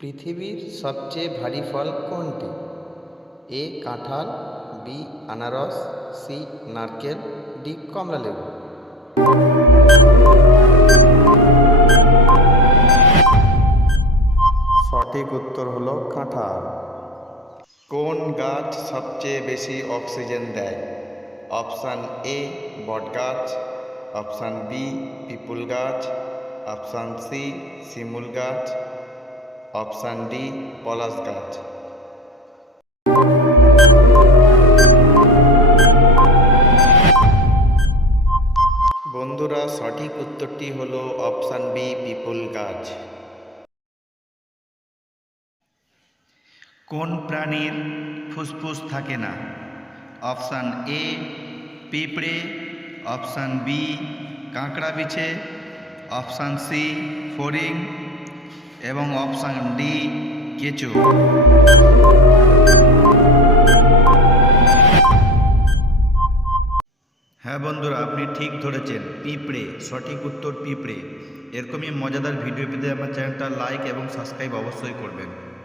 পৃথিবীর সবচেয়ে ভারী ফল কোনটি? এ, কাঁঠাল, বি, আনারস, সি, নারকেল, ডি, কমলালেবু। সঠিক উত্তর হলো কাঁঠাল। কোন গাছ সবচেয়ে বেশি অক্সিজেন দেয়? অপশান এ বট গাছ অপশান বি, পিপুল গাছ, অপশান সি, শিমুল গাছ অপশান ডি, পলাশ গাছ বন্ধুরা, সঠিক উত্তরটি হল অপশান বি পিপুল গাছ। কোন প্রাণীর ফুসফুস থাকে না? অপশান এ, পিঁপড়ে। অপশান বি, কাঁকড়া বিছে। অপশান সি, ফড়িং। এবং অপশান ডি কেঁচো হ্যাঁ বন্ধুরা, আপনি ঠিক ধরেছেন। পিঁপড়ে, সঠিক উত্তর পিঁপড়ে। এরকমই মজাদার ভিডিও পেতে আমার চ্যানেলটা লাইক এবং সাবস্ক্রাইব অবশ্যই করবেন।